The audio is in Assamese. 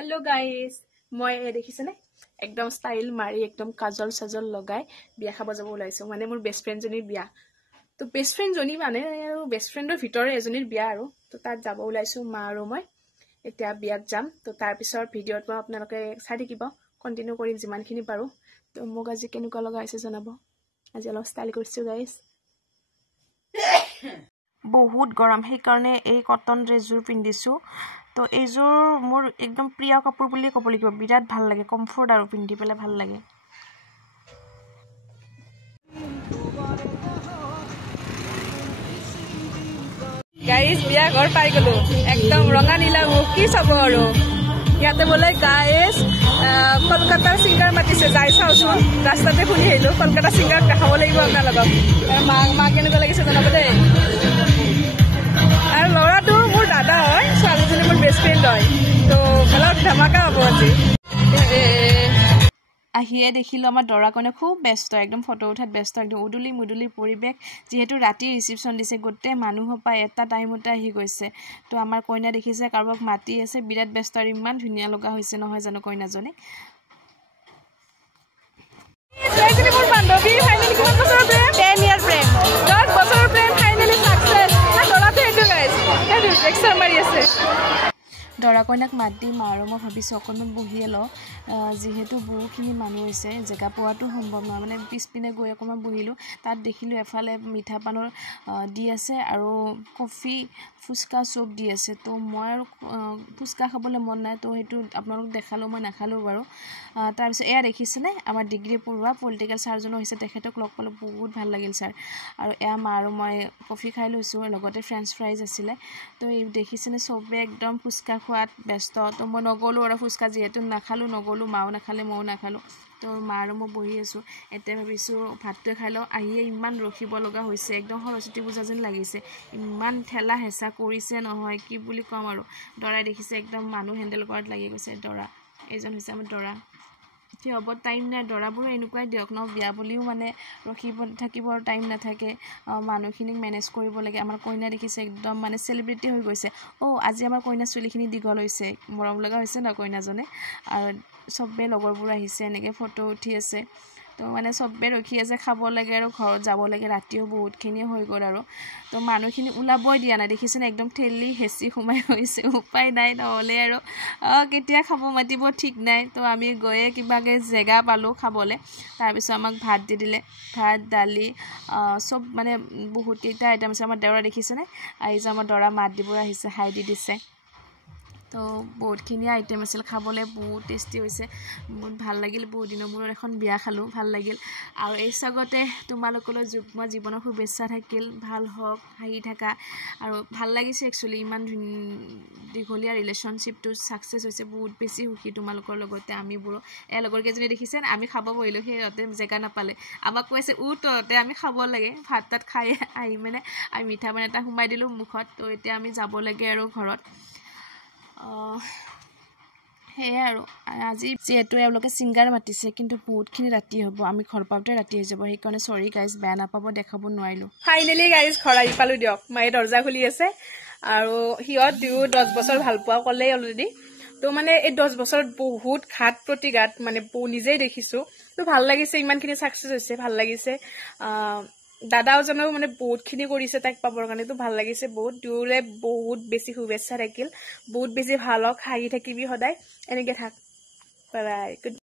हेलो गाइस মই দেখিছেনে একদম স্টাইল মাৰি একদম কাজল সাজল লগাই বিয়া খাব যাব ওলাইছো মানে মোৰ বেষ্ট ফ্ৰেন্ড জনীৰ বিয়া তো বেষ্ট ফ্ৰেন্ড জনী মানে আৰু বেষ্ট ফ্ৰেন্ডৰ ভিতৰে এজনীৰ বিয়া আৰু তো তাত যাব ওলাইছো মা আৰু মই এতিয়া বিয়াত যাম তো তাৰ পিছৰ ভিডিঅ'ত মই আপোনালোকে চাই থাকিব কন্টিনিউ কৰিম যিমানখিনি পাৰো তো মোক আজি কেনেকুৱা লগা হৈছে জনাব আজি অলপ ষ্টাইল কৰিছো গাইস বহুত গৰম সেই কাৰণে এই কটন ড্ৰেছযোৰ পিন্ধিছো তো এইযোৰ মোৰ একদম প্ৰিয় কাপোৰ বুলি ক'ব লাগিব বিৰাট ভাল লাগে কমফৰ্ট আৰু পিন্ধি পেলে ভাল লাগে গাইস বিয়া ঘৰ পাই গলো একদম ৰঙা নীলা মুখ কি চাব আৰু ইয়াতে বলে গাইস কলকাতাৰ সিঙ্গাৰ মাতিছে যাই চাওচোন ৰাস্তাতে শুনি আহিলো কলকাতা সিঙ্গাৰ দেখাব লাগিব আপোনালোকক মা কেনেকুৱা লাগিছে জনাব দেই আৰু লৰাটো মোৰ দাদা হয় ছোৱালীজনী মোৰ বেষ্ট ফ্ৰেন্ড হয় তো অলপ ধমাকা হ'ব আজি আহিয়ে দেখিলো আমাৰ দৰা কনে খুব ব্যস্ত একদম ফটো উঠাত ব্যস্ত একদম উদুলি মুদুলি পৰিবেশ যেহেতু ৰাতি ৰিসেপশন দিছে গোটে মানুহ পাই এটা টাইমতে আহি গৈছে তো আমাৰ কইনা দেখিছে কাৰোবাক মাতি আছে বিৰাট ব্যস্ত আৰু ইমান ধুনিয়া লগা হৈছে নহয় জানো কইনাজনী এজনী মোৰ বান্ধৱী ফাইনালি কিমান বছৰৰ প্ৰেম 10 ইয়াৰ প্ৰেম 10 বছৰৰ প্ৰেম ফাইনালি সাকসেস দৰাটো এটো গাইস এটো এক্সট্ৰা মাৰি আছে দৰা কইনাক মাত দি আৰু মই ভাবিছো অকণমান বহিয়ে ল যেহেতু বহুখিনি মানুহ হৈছে জেগা পোৱাটো সম্ভৱ নহয় মানে পিছপিনে গৈ অকণমান বহিলো তাত দেখিলো এফালে মিঠা পানৰ দি আছে আৰু কফি ফুচকা চপ দি আছে তো মই আৰু ফুচকা খাবলৈ মন নাই তো হেতু আপোনালোক দেখালো মই নাখালো বাৰু তাৰ পিছত এয়া দেখিছেনে আমাৰ ডিগ্ৰী পঢ়ুৱা পলিটিক্যাল সাৰ্জন হৈছে তেখেতক লগ পালো বহুত ভাল লাগিল স্যাৰ আৰু এয়া মা আৰু মই কফি খাই লৈছো লগতে ফ্ৰেঞ্চ ফ্ৰাইজ আছিলে তো এই দেখিছেনে চবে একদম ফুচকা খোৱাত ব্যস্ত তো মই নগলো আৰু ফুচকা যেহেতু নাখালো নগলো মাও নাখালে মও নাখালো তো মা আৰু মই বহি আছো এতিয়া ভাবিছো ভাতটো খাই লও আহিয়ে ইমান ৰখিব লগা হৈছে একদম সৰস্বতী পূজা যেন লাগিছে ইমান ঠেলা হেঁচা কৰিছে নহয় কি বুলি কম আৰু দৰাই দেখিছে একদম মানুহ হেন্ডেল কৰাত লাগি গৈছে দৰা এজন হৈছে আমাৰ দৰা কি হ'ব টাইম নাই দৰাবোৰ এনেকুৱাই দিয়ক ন বিয়া বুলিও মানে ৰখিব থাকিবৰ টাইম নাথাকে মানুহখিনিক মেনেজ কৰিব লাগে আমাৰ কইনা দেখিছে একদম মানে সেলিব্ৰিটি হৈ গৈছে আজি আমাৰ কইনা চুলিখিনি দীঘল হৈছে মৰম লগা হৈছে না কইনাজনে আৰু সবে লগৰবোৰ আহিছে এনেকৈ ফটো উঠি আছে তো মানে সবে ৰখি আছে খাব লাগে আৰু ঘৰত যাব লাগে ৰাতিও বহুতখিনি হৈ গ'ল আৰু তো মানুহখিনি ওলাবই দিয়া নাই দেখিছেনে একদম ঠেলি হেঁচি সোমাই হৈছে উপায় নাই নহ'লে আৰু কেতিয়া খাব মাতিব ঠিক নাই তো আমি গৈয়ে কিবাকে জেগা পালোঁ খাবলৈ তাৰপিছত আমাক ভাত দি দিলে ভাত দালি চব মানে বহুত কেইটা আইটেম আছে আমাৰ দৰা দেখিছেনে আহিছে আমাৰ দৰা মাত দিবৰ আহিছে হাই দি দিছে তো বহুতখিনি আইটেম আছিল খাবলৈ বহুত টেষ্টি হৈছে বহুত ভাল লাগিল বহুত দিনৰ মূৰত এখন বিয়া খালোঁ ভাল লাগিল আৰু এই স্বাগতে তোমালোকলৈ যুগ্ম জীৱনৰ শুভেচ্ছা থাকিল ভাল হওক হাঁহি থাকা আৰু ভাল লাগিছে একচুৱেলি ইমান দীঘলীয়া ৰিলেশ্যনশ্বিপটো ছাকচেছ হৈছে বহুত বেছি সুখী তোমালোকৰ লগতে আমিবোৰো লগৰ কেইজনী দেখিছে আমি খাব বহিলোঁ সিহঁতে জেগা নাপালে আমাক কৈছে তহঁতে আমি খাব লাগে ভাত তাত খাই আহি মানে আমি মিঠা পান এটা সোমাই দিলোঁ মুখত তো এতিয়া আমি যাব লাগে আৰু ঘৰত সেয়াই আৰু আজি যেহেতু এওঁলোকে ছিংগাৰ মাতিছে কিন্তু বহুতখিনি ৰাতি হ'ব আমি ঘৰ পাওঁতে ৰাতি হৈ যাব সেইকাৰণে চৰি গাইজ বেয়া নাপাব দেখাব নোৱাৰিলোঁ ফাইনেলি গাইজ ঘৰ আহি পালোঁ দিয়ক মায়ে দৰ্জা খুলি আছে আৰু সিহঁত দুয়ো 10 বছৰ ভাল পোৱা ক'লেই অলৰেডি তো মানে এই 10 বছৰত বহুত ঘাত প্ৰতিঘাত মানে নিজেই দেখিছোঁ তো ভাল লাগিছে ইমানখিনি ছাকচেছ হৈছে ভাল লাগিছে দাদাজনেও মানে বহুতখিনি কৰিছে তাইক পাবৰ কাৰণে তো ভাল লাগিছে বহুত দুয়োৰে বহুত বেছি শুভেচ্ছা থাকিল বহুত বেছি ভাল হওক হাঁহি থাকিবি সদায় এনেকৈ থাক বাই বাই